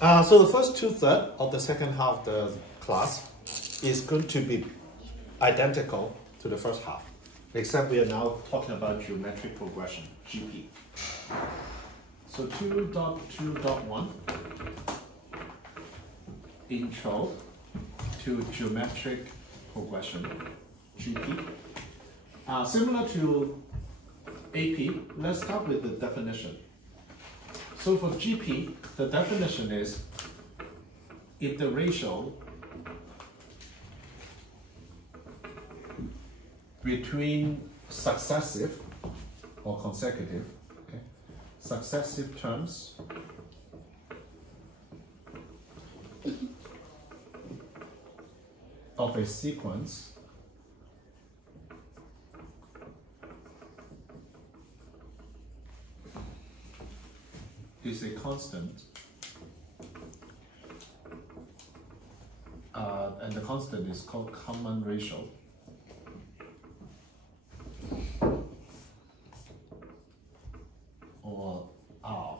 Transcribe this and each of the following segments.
So the first 2/3 of the second half of the class is going to be identical to the first half, except we are now talking about geometric progression, GP. So 2.2.1, Intro to Geometric Progression, GP. Similar to AP, let's start with the definition. So for GP, the definition is if the ratio between successive or consecutive, okay, successive terms of a sequence is a constant, and the constant is called common ratio. Or R.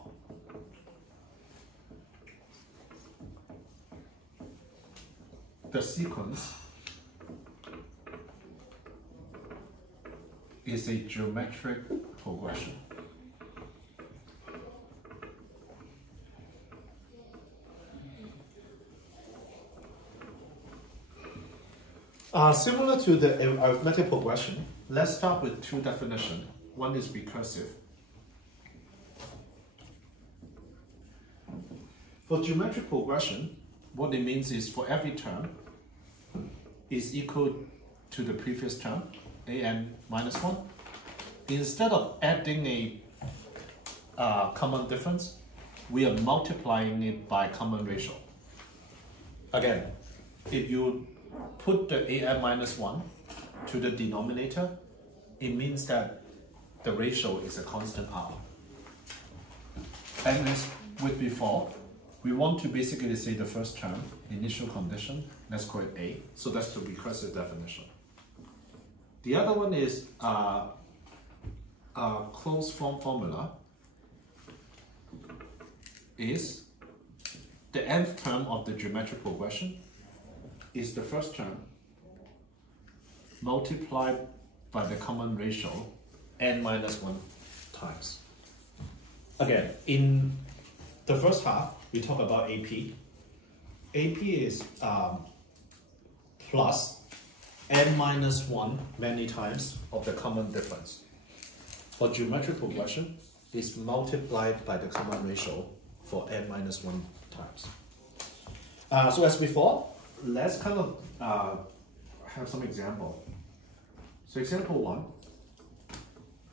The sequence is a geometric progression. Similar to the arithmetic progression, let's start with two definitions. One is recursive. For geometric progression, what it means is for every term is equal to the previous term, an minus 1. Instead of adding a common difference, we are multiplying it by common ratio. Again, if you put the an minus 1 to the denominator, it means that the ratio is a constant R. And as with before, we want to basically say the first term, initial condition, let's call it A. So that's the recursive definition. The other one is a closed form formula is the nth term of the geometric progression is the first term multiplied by the common ratio n minus 1 times. Again, in the first half, we talk about AP. AP is plus n minus 1 many times of the common difference. For geometric progression, it's multiplied by the common ratio for n minus 1 times. So as before, let's kind of have some example. So example 1,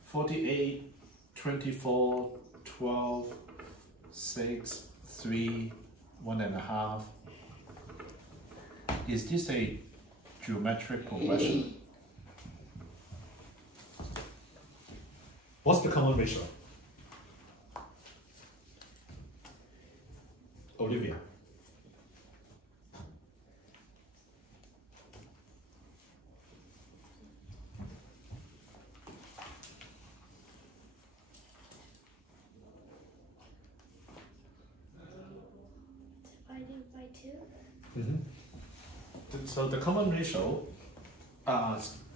48, 24, 12, 6, 3, 1.5. Is this a geometric progression? What's the common ratio? Olivia. Divided by 2. Mm-hmm. So the common ratio,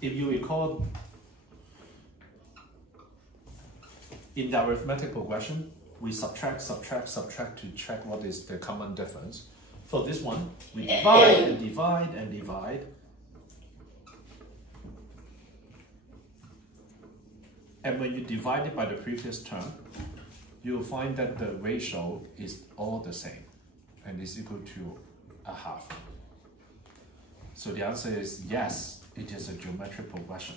if you recall, in the arithmetic progression, we subtract to check what is the common difference. For this one, we divide and divide and divide. And when you divide it by the previous term, you'll find that the ratio is all the same and is equal to a half. So the answer is yes, it is a geometric progression.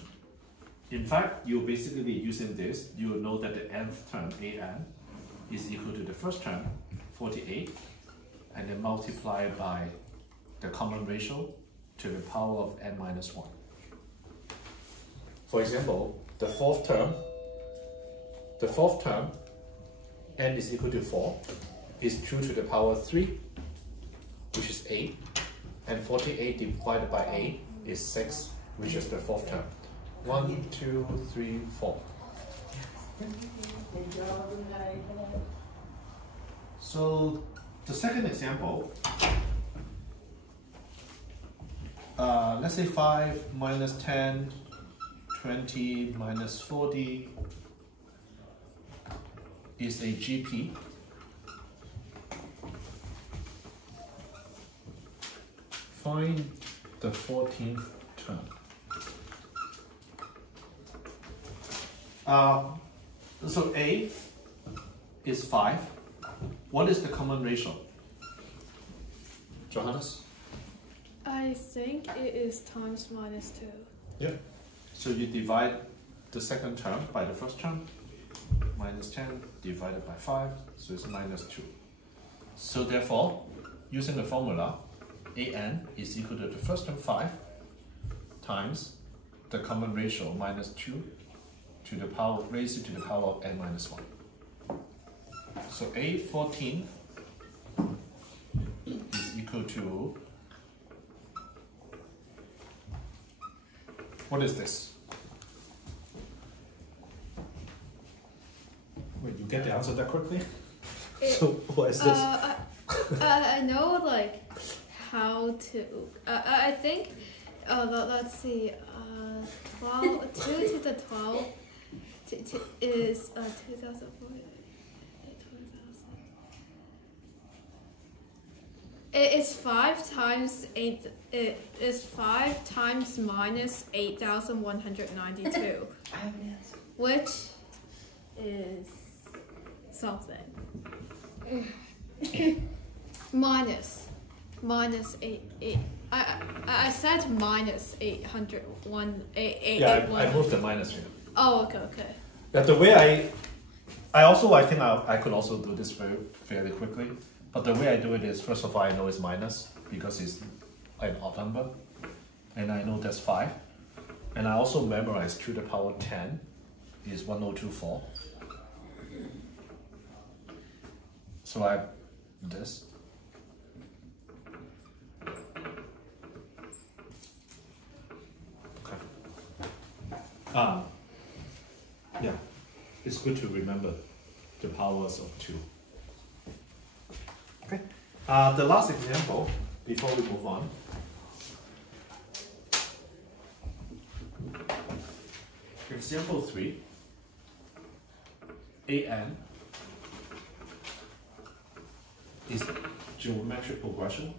In fact, you basically using this, you will know that the nth term, an, is equal to the first term, 48, and then multiply by the common ratio to the power of n minus 1. For example, the fourth term, n is equal to 4, is 2 to the power 3, which is 8, and 48 divided by 8 is 6, which is the fourth term. 1, 2, 3, 4. So the second example, let's say 5 minus 10, 20 minus 40 is a GP. Find the 14th term. So A is 5. What is the common ratio? Johannes? I think it is times minus 2. Yep. So you divide the second term by the first term. Minus 10 divided by 5, so it's minus 2. So therefore, using the formula, an is equal to the first term 5 times the common ratio minus 2 to the power raised to the power of n minus 1. So A14 is equal to, what is this? Wait, you get the answer that quickly? So what is this? I know like how to. I think. Let's see. 12. 2 to the 12 is 2004. It is 5 times 8. It is 5 times minus 8,192, which is something. minus 8. I said minus 801. Yeah, I moved the minus here. Oh, okay. Yeah, the way I think I could also do this fairly quickly. But the way I do it is, first of all, I know it's minus because it's an odd number. And I know that's 5. And I also memorize 2 to the power 10 is 1024. So I have this. Okay. Yeah, it's good to remember the powers of 2. Okay. The last example before we move on. Example 3. An is geometric progression.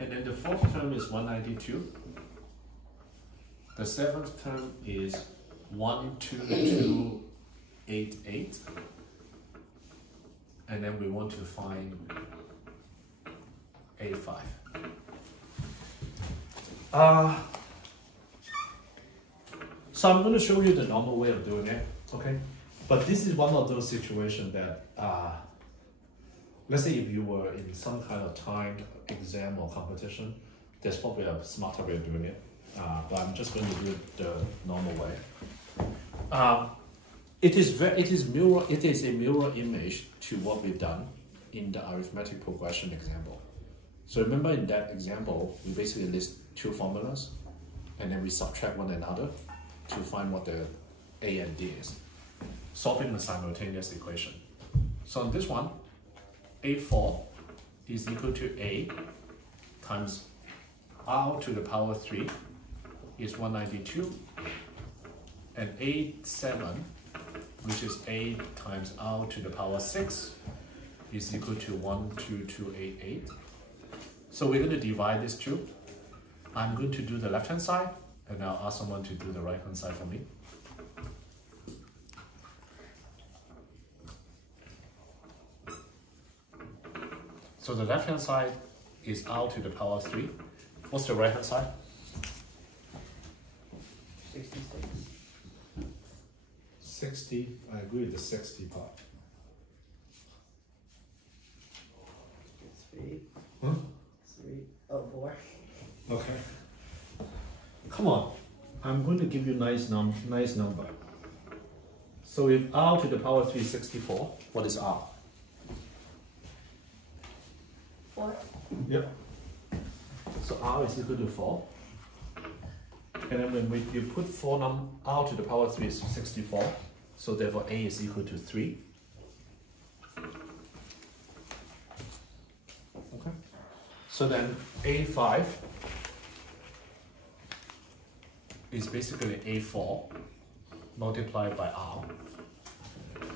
And then the 4th term is 192. The 7th term is 12288. And then we want to find A5. So I'm going to show you the normal way of doing it, okay? But this is one of those situations that, let's say if you were in some kind of timed exam or competition, there's probably a smarter way of doing it. But I'm just going to do it the normal way. It is a mirror image to what we've done in the arithmetic progression example. So remember in that example, we basically list 2 formulas and then we subtract one another to find what the A and D is, solving the simultaneous equation. So in this one, A4 is equal to A times R to the power 3 is 192, and A7, which is A times R to the power 6, is equal to 12288. So we're going to divide these two. I'm going to do the left-hand side, and I'll ask someone to do the right-hand side for me. So the left-hand side is R to the power 3. What's the right-hand side? 66. 60, I agree with the 60 part. 3. Huh? 3. Oh, 4. Okay. Come on. I'm going to give you nice number. So if R to the power 3 is 64, what is R? 4. Yep. So R is equal to 4. And then when you put R to the power 3 is 64, so therefore A is equal to 3. So then A5 is basically A4 multiplied by R,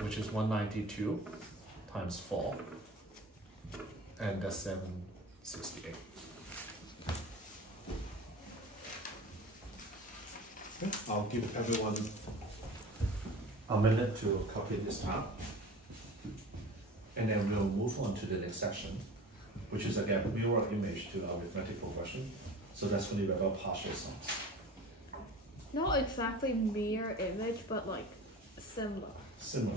which is 192 times 4, and that's 768. Okay, I'll give everyone a minute to copy this down, and then we'll move on to the next section, which is again mirror image to arithmetic progression. So that's going to be about partial sums. Not exactly mirror image, but like similar. Similar.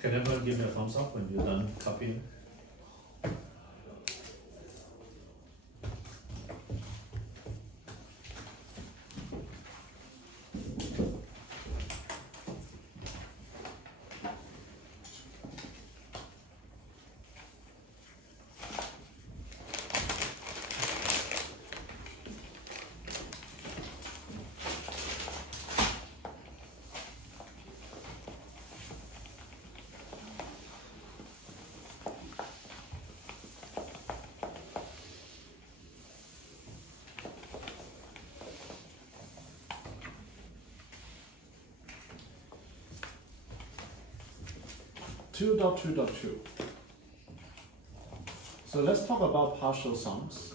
Can everyone give me a thumbs up when you're done copying? Two. So let's talk about partial sums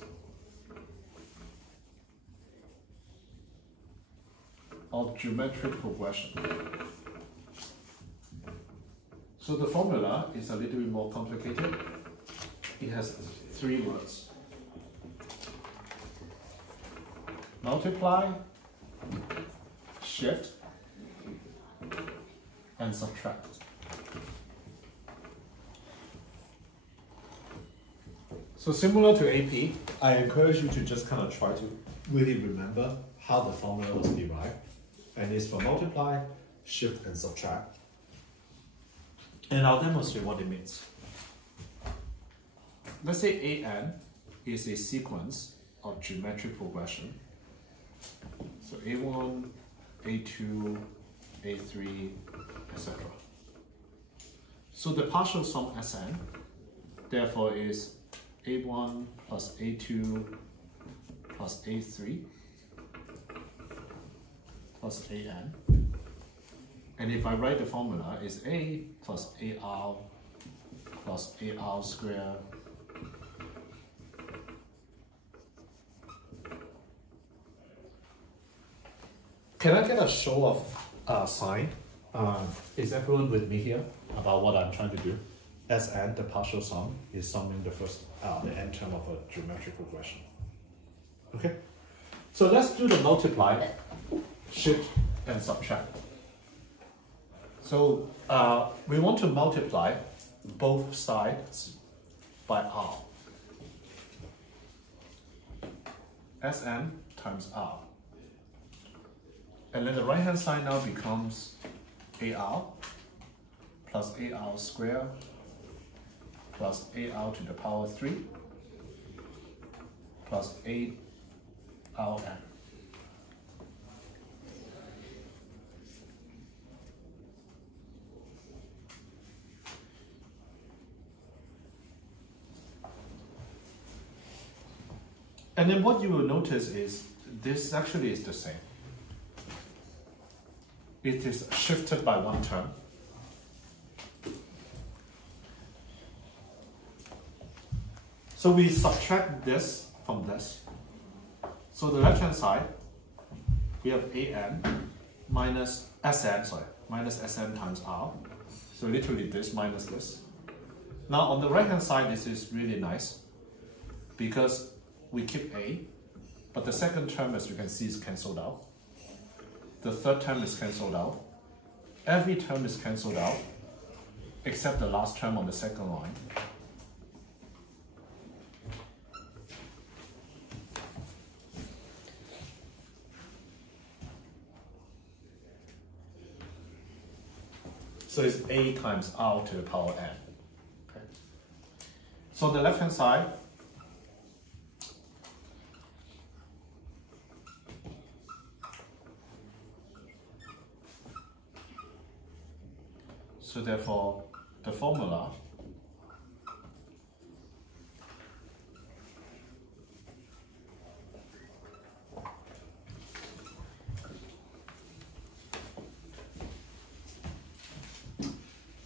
of geometric progression. So the formula is a little bit more complicated. It has 3 words. Multiply, shift, and subtract. So similar to AP, I encourage you to just kind of try to really remember how the formula was derived. And it's for multiply, shift, and subtract. And I'll demonstrate what it means. Let's say AN is a sequence of geometric progression. So A1, A2, A3, etc. So the partial sum Sn, therefore, is A1 plus A2 plus A3 plus AN. And if I write the formula, it's A plus AR plus AR squared Can I get a show of sign? Is everyone with me here about what I'm trying to do? Sn, the partial sum, is summing the n term of a geometric progression. Okay? So let's do the multiply, shift, and subtract. So we want to multiply both sides by r. Sn times r. And then the right hand side now becomes AR plus AR squared plus AR to the power 3 plus 8RN. And then what you will notice is this actually is the same. It is shifted by one term. So we subtract this from this. So the left hand side, we have AN minus SN times R. So literally this minus this. Now on the right hand side, this is really nice because we keep A, but the second term, as you can see, is cancelled out. The third term is cancelled out. Every term is cancelled out except the last term on the second line. So it's A times R to the power n. Okay. So on the left hand side, so therefore, the formula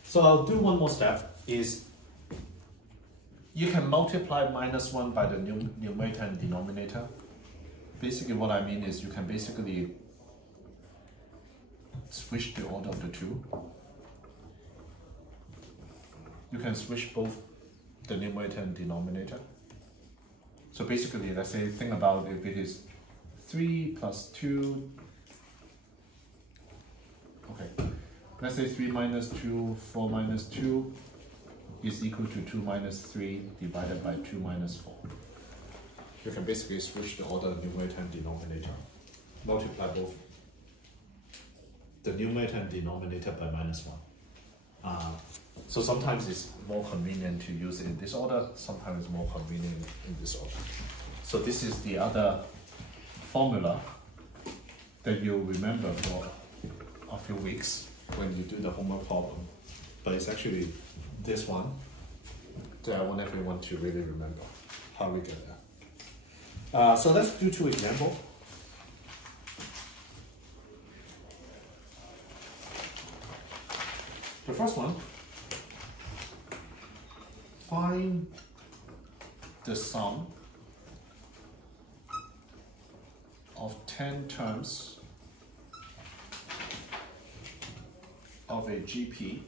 so I'll do one more step is you can multiply -1 by the numerator and denominator. Basically what I mean is you can basically switch the order of the two. You can switch both the numerator and denominator. So basically, let's say, think about if it is 3 plus 2. Okay, let's say 3 minus 2, 4 minus 2 is equal to 2 minus 3 divided by 2 minus 4. You can basically switch the order of numerator and denominator. Multiply both the numerator and denominator by -1. So sometimes it's more convenient to use it in this order, sometimes it's more convenient in this order. So this is the other formula that you'll remember for a few weeks when you do the homework problem. But it's actually this one that I want everyone to really remember how we get that. So let's do 2 examples. The first one, find the sum of 10 terms of a GP,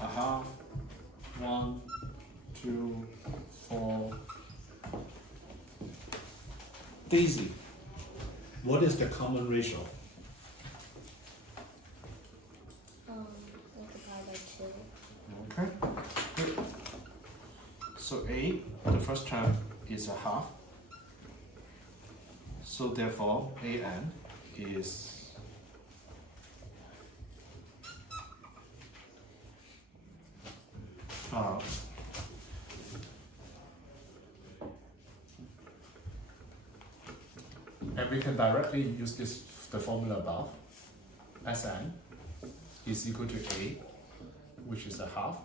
a half, 1, 2, 4. Daisy, what is the common ratio? Multiply by 2. Okay, good. So A, the first term is a half. So therefore, AN is half. And we can directly use the formula above. Sn is equal to A, which is a half.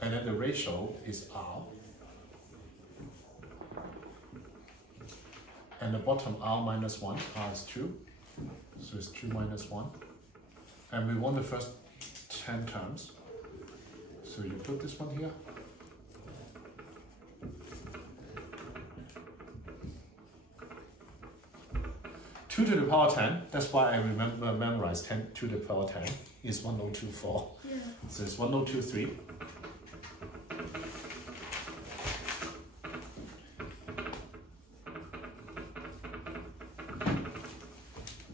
And then the ratio is R. And the bottom R minus 1, R is 2. So it's 2 minus 1. And we want the first 10 terms. So you put this one here. Two to the power 10, that's why I memorized 10 to the power 10 is 1024. Yeah. So it's 1023.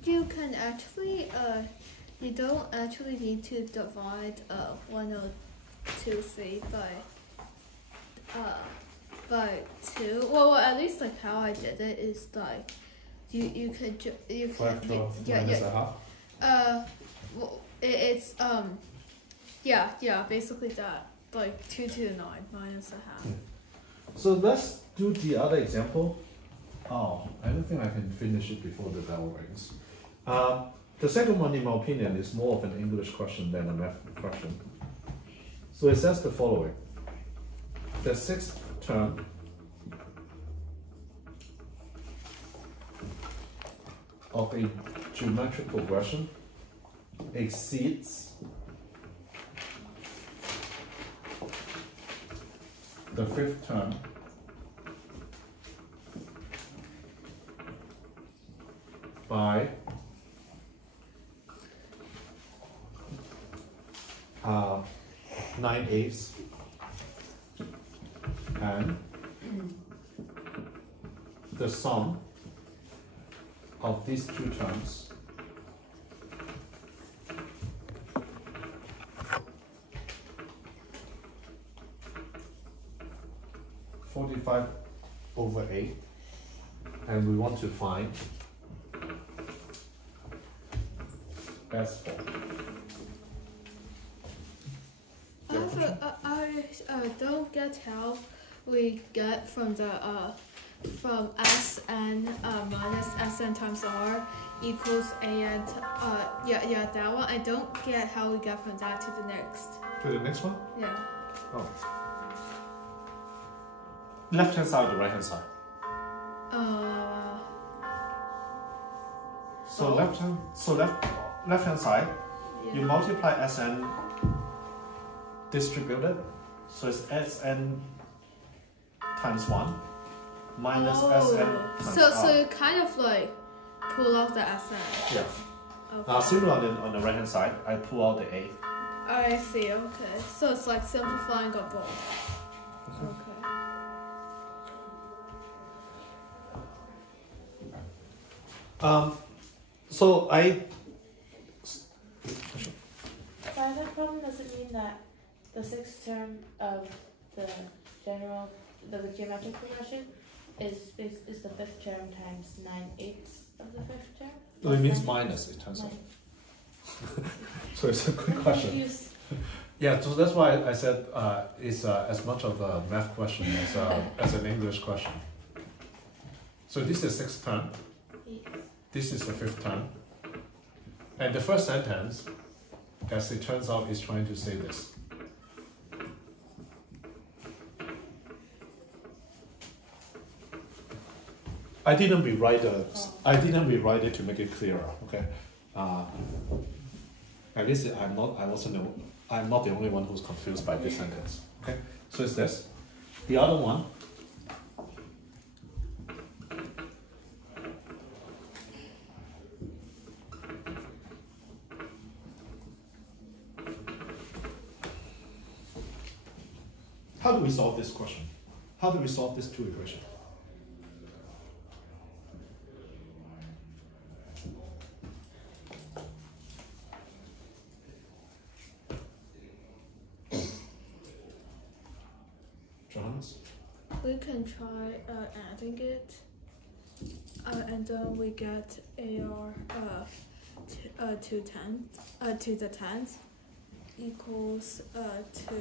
You can actually, you don't actually need to divide 1023 by 2. Well, at least like how I did it is like you could you can 512 yeah, minus yeah. a half. Well, it's yeah, basically that, like 2 to the 9 minus a half. So let's do the other example. Oh, I don't think I can finish it before the bell rings. The second one, in my opinion, is more of an English question than a math question. So it says the following. The sixth term of a geometric progression exceeds the fifth term by 9/8, and the sum of these two terms (45/8), and we want to find S4. I don't get how we get from the from Sn minus Sn times R equals An. Yeah, that one. I don't get how we get from that to the next. To the next one? Yeah. Oh. Left hand side or right hand side? So left hand side, Yeah. you multiply Sn distributed, so it's Sn times 1 minus Sn times so R. you kind of like pull off the Sn. Yeah. Okay. Similarly on the right hand side, I pull out the A. I see. Okay. So it's like simplifying of both. Okay. So I. By that problem, does it mean that the sixth term of the geometric progression is the fifth term times 9/8 of the fifth term? No, it means minus, it turns out. So it's a good question. Yeah, so that's why I said it's as much of a math question as an English question. So this is sixth term. This is the fifth term. And the first sentence, as it turns out, is trying to say this. I didn't rewrite it to make it clearer. Okay, at least I'm not the only one who's confused by this sentence. Okay, so it's this. The other one. How do we solve this question? How do we solve these two equations? Johannes? We can try adding it, and then we get AR to the tenth equals to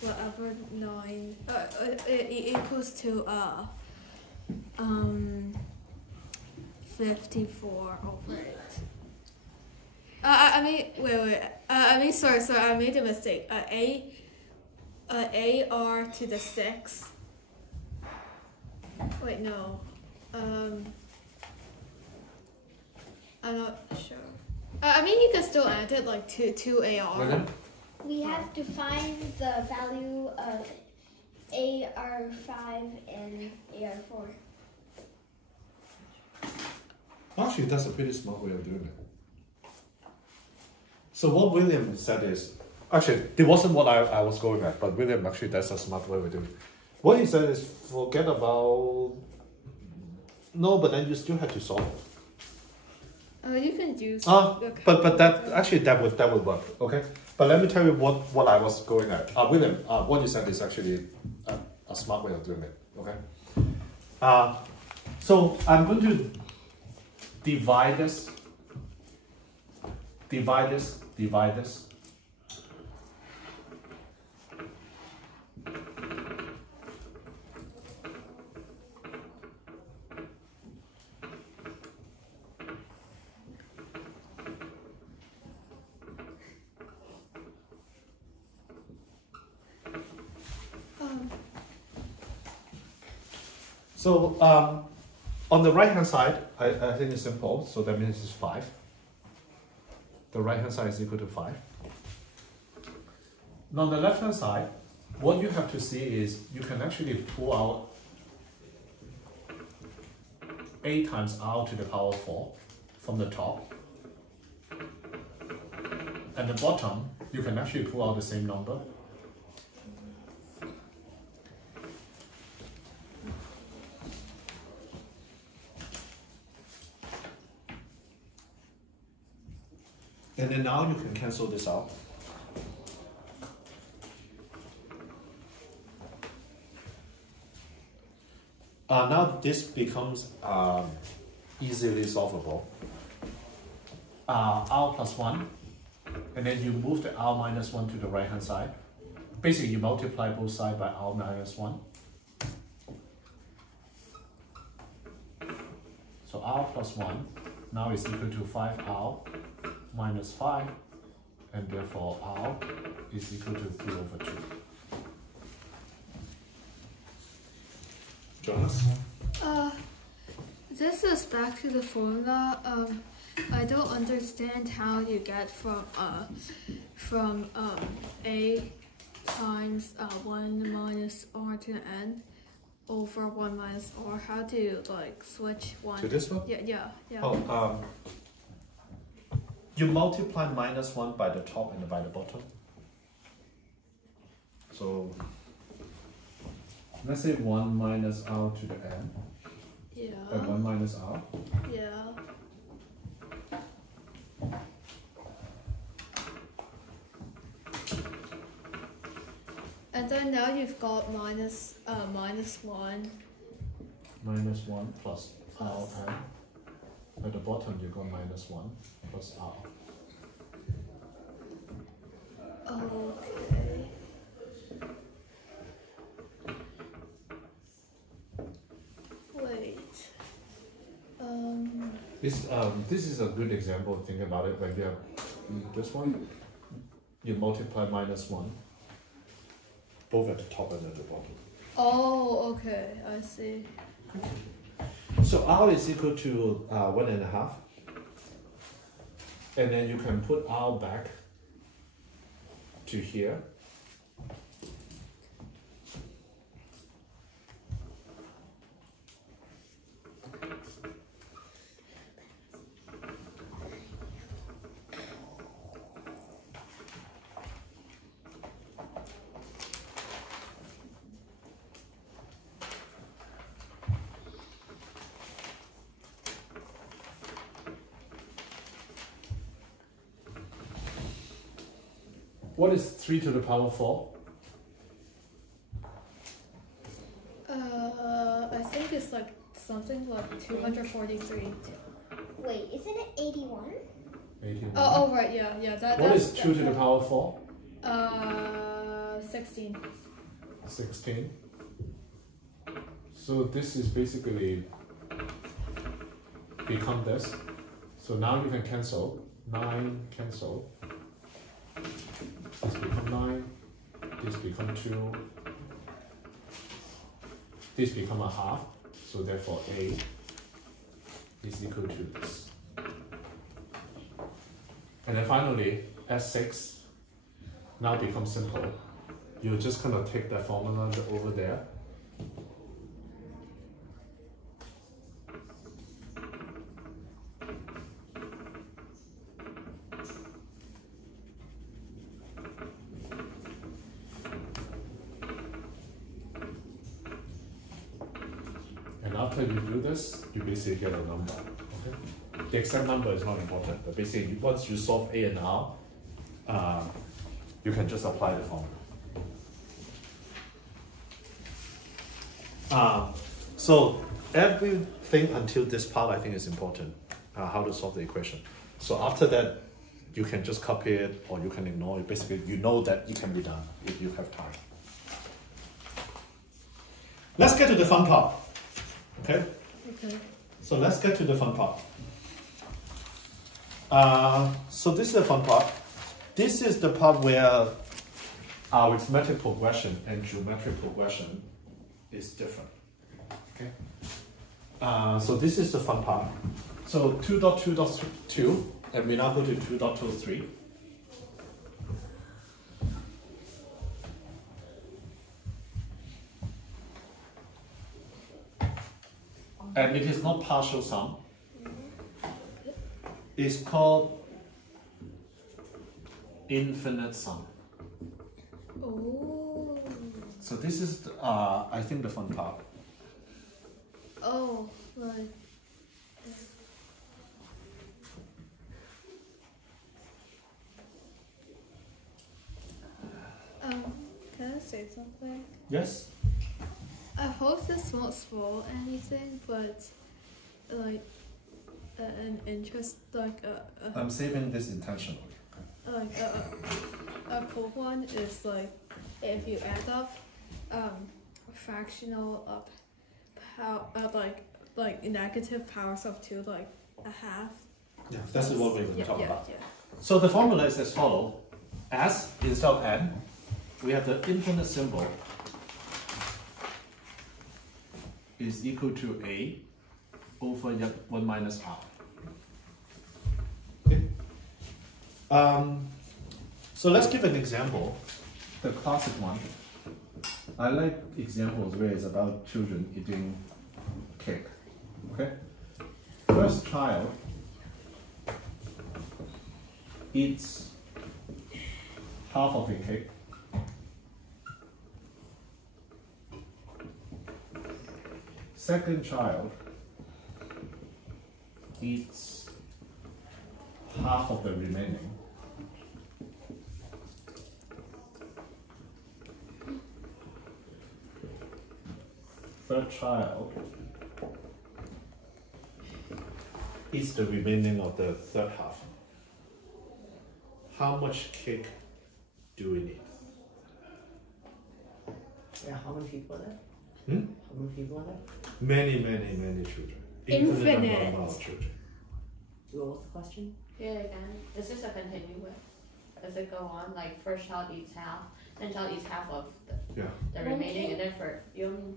whatever 9 equals to 54 over 8. I mean wait. I mean sorry. I made a mistake. AR to the 6. Wait, no. I'm not sure. I mean, you can still add it like to AR. William? We have to find the value of AR5 and AR4. Actually, that's a pretty smart way of doing it. So what William said is, actually, it wasn't what I was going at, but William, actually, that's a smart way of doing it. What he said is, forget about... No, but then you still have to solve it. You can do. But that would work, okay? But let me tell you what I was going at. William, what you said is actually a smart way of doing it, okay? So I'm going to divide this. So on the right hand side, I think it's simple, so that means it's 5. The right hand side is equal to 5. Now on the left hand side, what you have to see is you can actually pull out a times r to the power 4 from the top. And the bottom, you can actually pull out the same number. And then now you can cancel this out. Now this becomes easily solvable. R plus 1, and then you move the R minus 1 to the right hand side. Basically, you multiply both sides by R minus 1. r plus 1 now is equal to 5r minus 5, and therefore r is equal to 3 over 2. Jonas? This is back to the formula. I don't understand how you get from a times 1 minus r to the n over 1 minus r. How do you like switch one To this one? Yeah. Oh, you multiply minus 1 by the top and by the bottom. So let's say 1 minus r to the n. Yeah. 1 minus r. Yeah. And then now you've got minus 1. Minus 1 plus r n. At the bottom you got minus 1 plus r. Okay. Wait. This is a good example. Think about it. When you have this one, you multiply minus 1 both at the top and at the bottom. Oh, okay. I see. So r is equal to 1.5, and then you can put r back to here. What is 3 to the power 4? I think it's like something like 243. Wait, isn't it 81? 81. Oh, right, yeah. What is 2 to the power 4? 16. 16. So this is basically become this. So now you can cancel. 9 cancel. This become 9. This become 2. This become a half. So therefore a is equal to this. And then finally, S6 now becomes simple. You just kind of take that formula over there. And after you do this, you basically get a number. Okay? The exact number is not important, but basically once you solve A and R, you can just apply the formula. So everything until this part I think is important, how to solve the equation. So after that, you can just copy it or you can ignore it. Basically, you know that it can be done if you have time. Let's get to the fun part. Okay? Okay. So let's get to the fun part. So this is the fun part. This is the part where arithmetic progression and geometric progression is different. Okay. So this is the fun part. So 2.2.2, and we now go to 2.23. And it is not partial sum. It's called infinite sum. Oh. So this is, I think, the fun part. Oh, right. Can I say something? Yes? I hope this won't spoil anything, but like an interest, like I'm saving this intentionally. like a cool one is like if you add up fractional like negative powers of 2, like a half. Yeah, that's what we're going to talk about. Yeah. So the formula is as follows. S instead of n, we have the infinite symbol is equal to a over 1 minus r. Okay. So let's give an example, the classic one. I like examples where it's about children eating cake. Okay. First child eats half of a cake. Second child eats half of the remaining. Third child eats the remaining of the third half. How much cake do we need? Yeah, how many people are there? Hmm? How many people are there? Many, many, many children. Infinite. Amount of children. What was the question? Yeah, again. Is this a continuous? Does it go on? Like first child eats half, then child eats half of Yeah. the remaining, and then for you.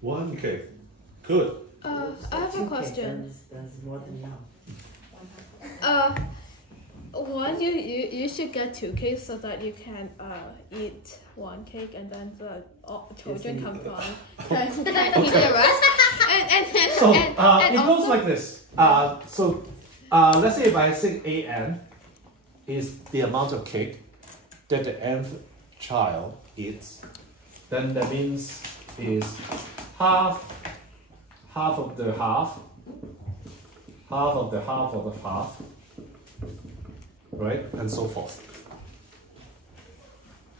One cake. Good. I have a question. That's more than enough. One, you should get 2 cakes so that you can eat 1 cake and then the children can can eat the rest. So and it goes also, like this. Let's say if I say an is the amount of cake that the nth child eats, then that means is half of the half of the half of the half, right, and so forth.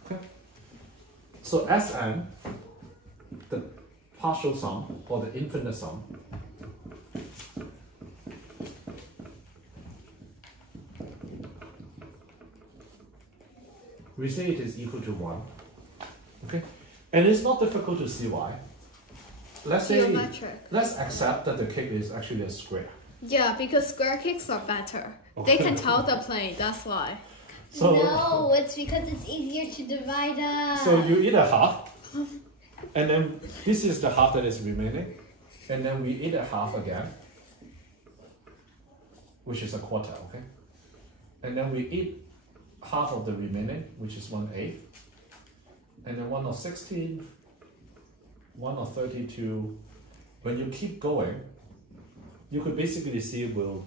Okay. So Sn, the partial sum or the infinite sum, we say it is equal to 1. Okay, and it's not difficult to see why. Let's say, geometric. let's accept that the cake is actually a square. Yeah, because square cakes are better. They can tell the plane, that's why. So, No, it's because it's easier to divide up. so you eat a half, and then this is the half that is remaining, and then we eat a half again, which is a quarter, okay? And then we eat half of the remaining, which is 1/8, and then 1/16, 1/32. When you keep going, you could basically see it will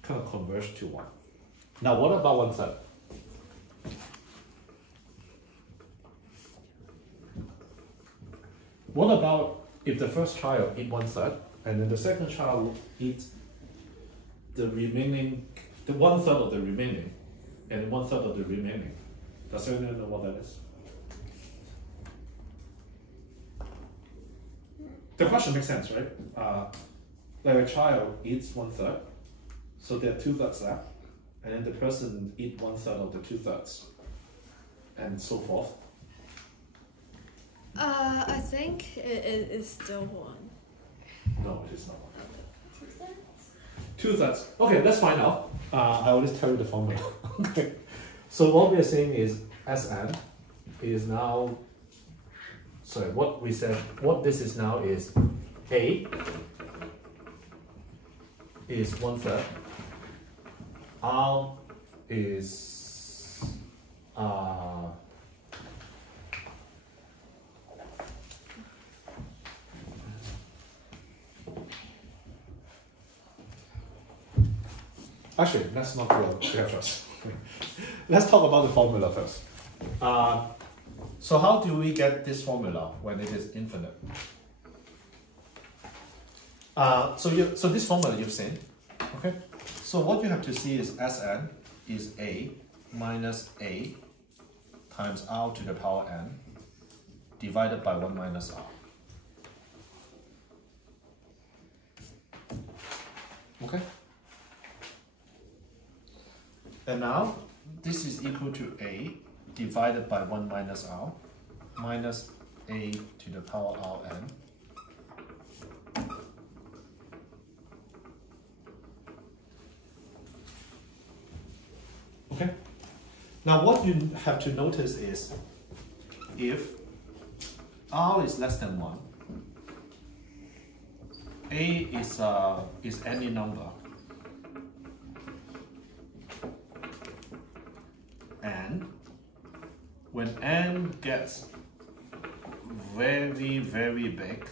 kind of converge to 1. Now, what about 1/3? What about if the first child eat 1/3 and then the second child eats the remaining, the 1/3 of the remaining, and 1/3 of the remaining? Does anyone know what that is? The question makes sense, right? Like a child eats 1/3, so there are 2/3 left, and then the person eats 1/3 of the 2/3, and so forth. I think it is still 1. No, it is not 1. 2/3. Okay, let's find out. I will just tell you the formula. Okay. So what we are saying is Sn is now. Sorry, what we said. What this is now is A is 1/3. R is actually, let's not go there first. Let's talk about the formula first. So how do we get this formula when it is infinite? So this formula you've seen, okay? So what you have to see is Sn is A minus A times R to the power n divided by 1 minus R. Okay? And now this is equal to A divided by 1 minus R minus A to the power Rn Now what you have to notice is if R is less than 1, A is any number, and when n gets very, very big,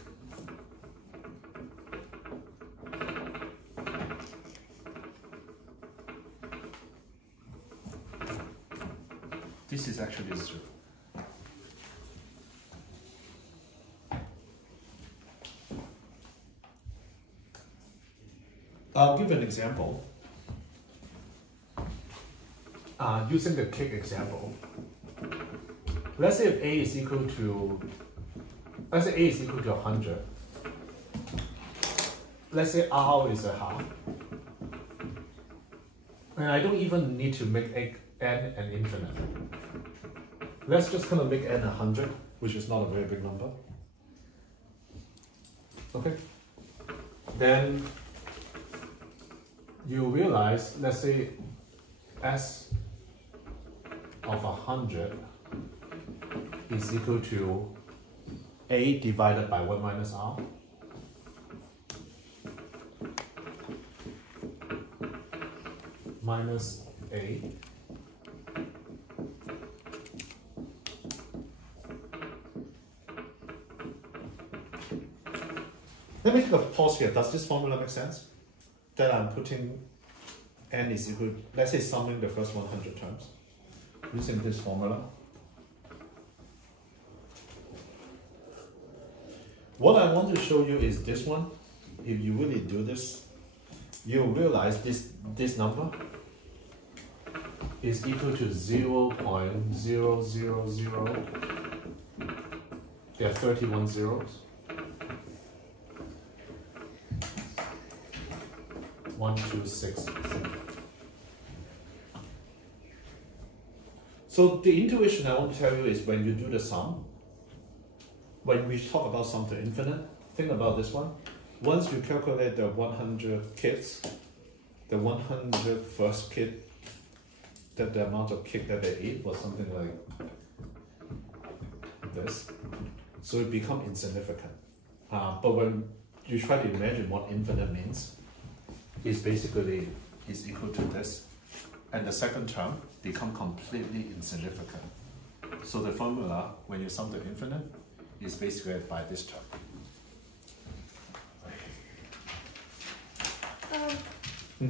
this is actually 0. I'll give an example. Using the cake example, let's say if A is equal to, let's say A is equal to 100. Let's say R is a half. And I don't even need to make n an infinite. Let's just kind of make n 100, which is not a very big number. Okay. Then you realize, let's say S of 100 is equal to A divided by 1 minus R. Minus A. Let me take a pause here. Does this formula make sense? That I'm putting n is equal, let's say summing the first 100 terms using this formula. What I want to show you is this one. If you really do this, you'll realize this number is equal to 0.000. There are 31 zeros. 1, 2, 6, 7. So the intuition I want to tell you is when you do the sum, when we talk about sum to infinite, think about this one. Once you calculate the 100 kids, the 100 first kid, that the amount of cake that they ate was something like this. So it becomes insignificant. But when you try to imagine what infinite means, it's basically is equal to this. And the second term become completely insignificant. So the formula, when you sum to infinite, is basically by this term.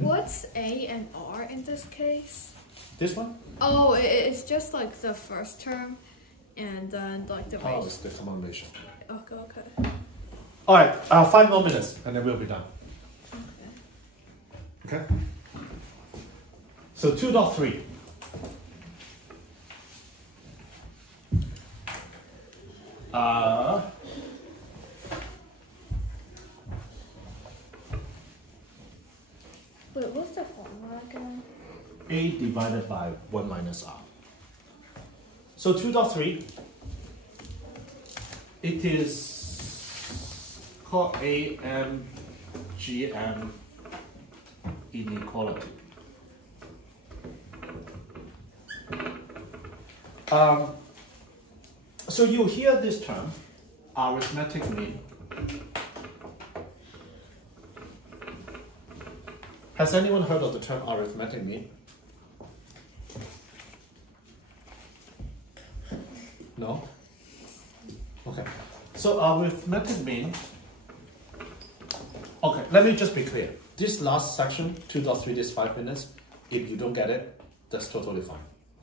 What's A and R in this case? This one? Oh, it's just like the first term, and then like the Oh, it's the combination. Okay, okay. All right, 5 more minutes, and then we'll be done. Okay? So 2.3. Wait, what's the formula again? A divided by 1 minus R. So 2.3, it is called AMGM inequality. So you hear this term, arithmetic mean. Has anyone heard of the term arithmetic mean? No? Okay. So arithmetic mean, okay, let me just be clear. This last section, 2.3, this 5 minutes, if you don't get it, that's totally fine.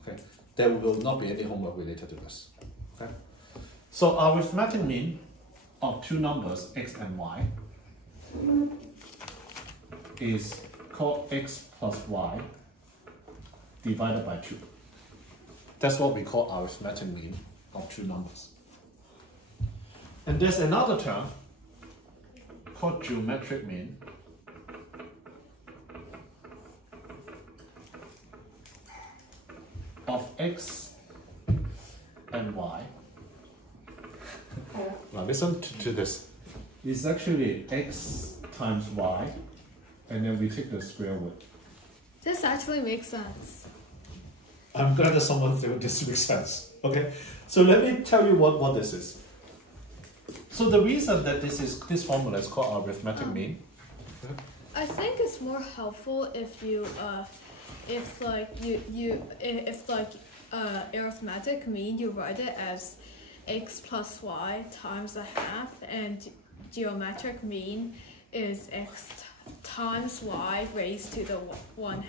Okay. There will not be any homework related to this. Okay. So arithmetic mean of two numbers, x and y, is called x plus y divided by 2. That's what we call arithmetic mean of two numbers. And there's another term called geometric mean of x and y. Now listen to this. It's actually x times y, and then we take the square root. This actually makes sense. I'm glad that someone feel this makes sense. Okay, so let me tell you what this is. So the reason that this formula is called arithmetic mean. I think it's more helpful if you if arithmetic mean you write it as x plus y times a half, and geometric mean is x times y raised to the 1/2.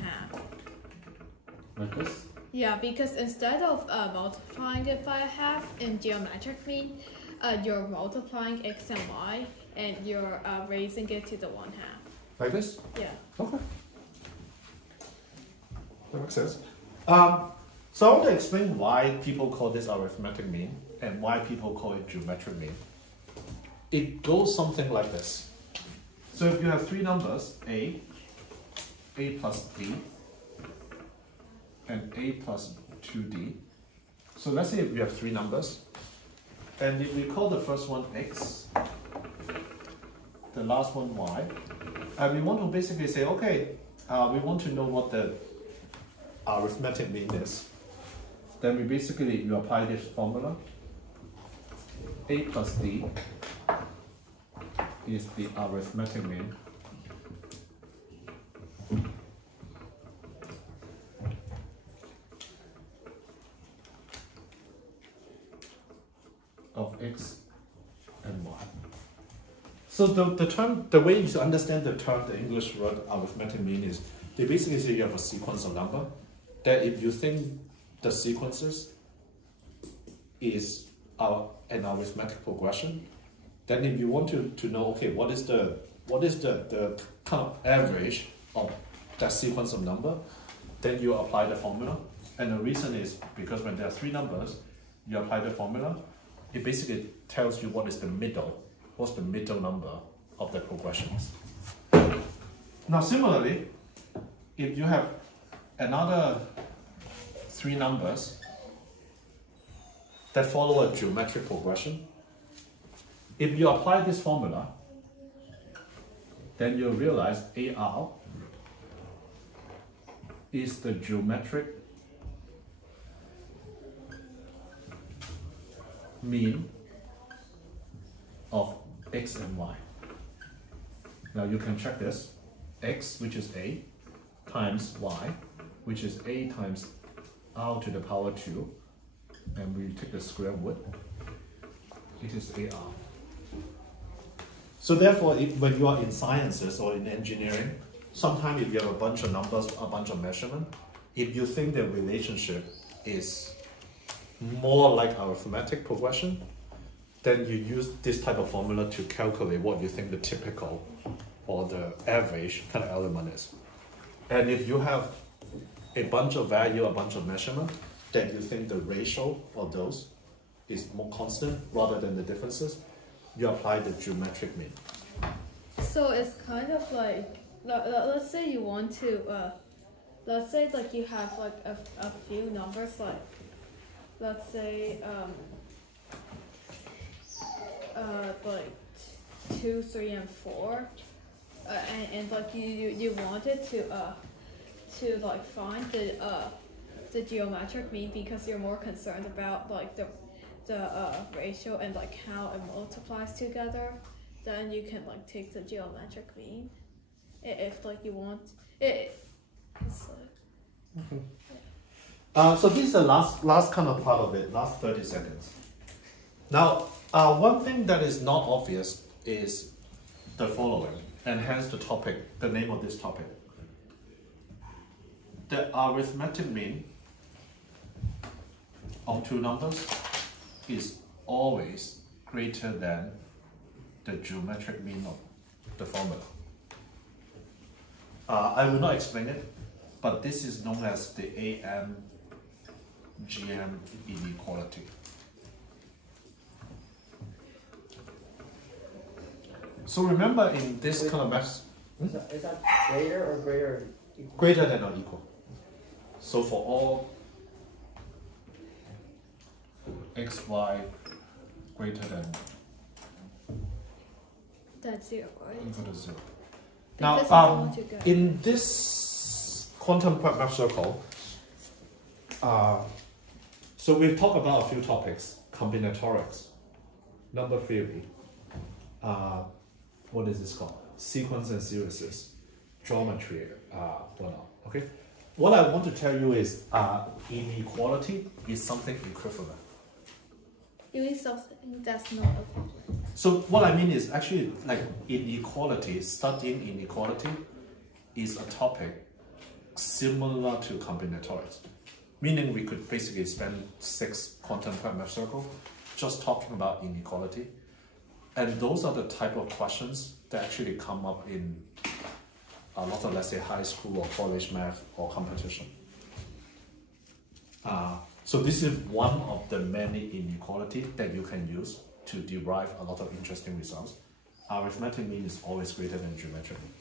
Like this? Yeah, because instead of multiplying it by a half in geometric mean, you're multiplying x and y, and you're raising it to the 1/2. Like this? Yeah. Okay. That makes sense. So I want to explain why people call this arithmetic mean and why people call it geometric mean. It goes something like this. So if you have three numbers, a plus b, and a plus 2d. So let's say we have three numbers, and if we call the first one x, the last one y, and we want to basically say, okay, we want to know what the arithmetic mean is. Then you apply this formula. A plus d is the arithmetic mean of x and y. So the way you understand the term, the English word arithmetic mean is, they basically say you have a sequence of number, that if you think the sequences is an arithmetic progression, then if you want to know, okay, what is the kind of average of that sequence of number, then you apply the formula. And the reason is because when there are three numbers, you apply the formula, it basically tells you what's the middle number of the progressions. Now similarly, if you have another three numbers that follow a geometric progression, if you apply this formula, then you'll realize AR is the geometric mean of x and y. Now you can check this. X, which is a, times y, which is a times r to the power 2, and we take the square root, it is AR. So therefore, when you are in sciences or in engineering, sometimes if you have a bunch of numbers, a bunch of measurement, if you think the relationship is more like arithmetic progression, then you use this type of formula to calculate what you think the typical or the average kind of element is. And if you have a bunch of value, a bunch of measurement, then you think the ratio of those is more constant rather than the differences, you apply the geometric mean. So it's kind of like, let's say you want to, let's say like you have like a few numbers, like let's say like 2, 3, and 4, and like you wanted to like find the geometric mean because you're more concerned about like the ratio and like how it multiplies together, then you can like take the geometric mean if like you want it. It's like, so this is the last kind of part of it, last 30 seconds. Now, one thing that is not obvious is the following, and hence the topic, the name of this topic. The arithmetic mean of two numbers is always greater than the geometric mean of the formula. I will not explain it, but this is known as the AM-GM inequality. So remember in this kind of maths, Is that greater or greater? Equal? greater than or equal. So for all x, y greater than that's 0, right? equal to 0. Because you don't Now, want to go. in this quantum math circle, So we've talked about a few topics: combinatorics, number theory, what is this called? Sequence and series, geometry, whatnot. Okay. What I want to tell you is inequality is something equivalent. You mean something that's not equivalent. So what I mean is actually like inequality, studying inequality is a topic similar to combinatorics. Meaning we could basically spend 6 quantum math circles just talking about inequality. And those are the type of questions that actually come up in a lot of, let's say, high school or college math or competition. So this is one of the many inequality that you can use to derive a lot of interesting results. Arithmetic mean is always greater than geometric mean.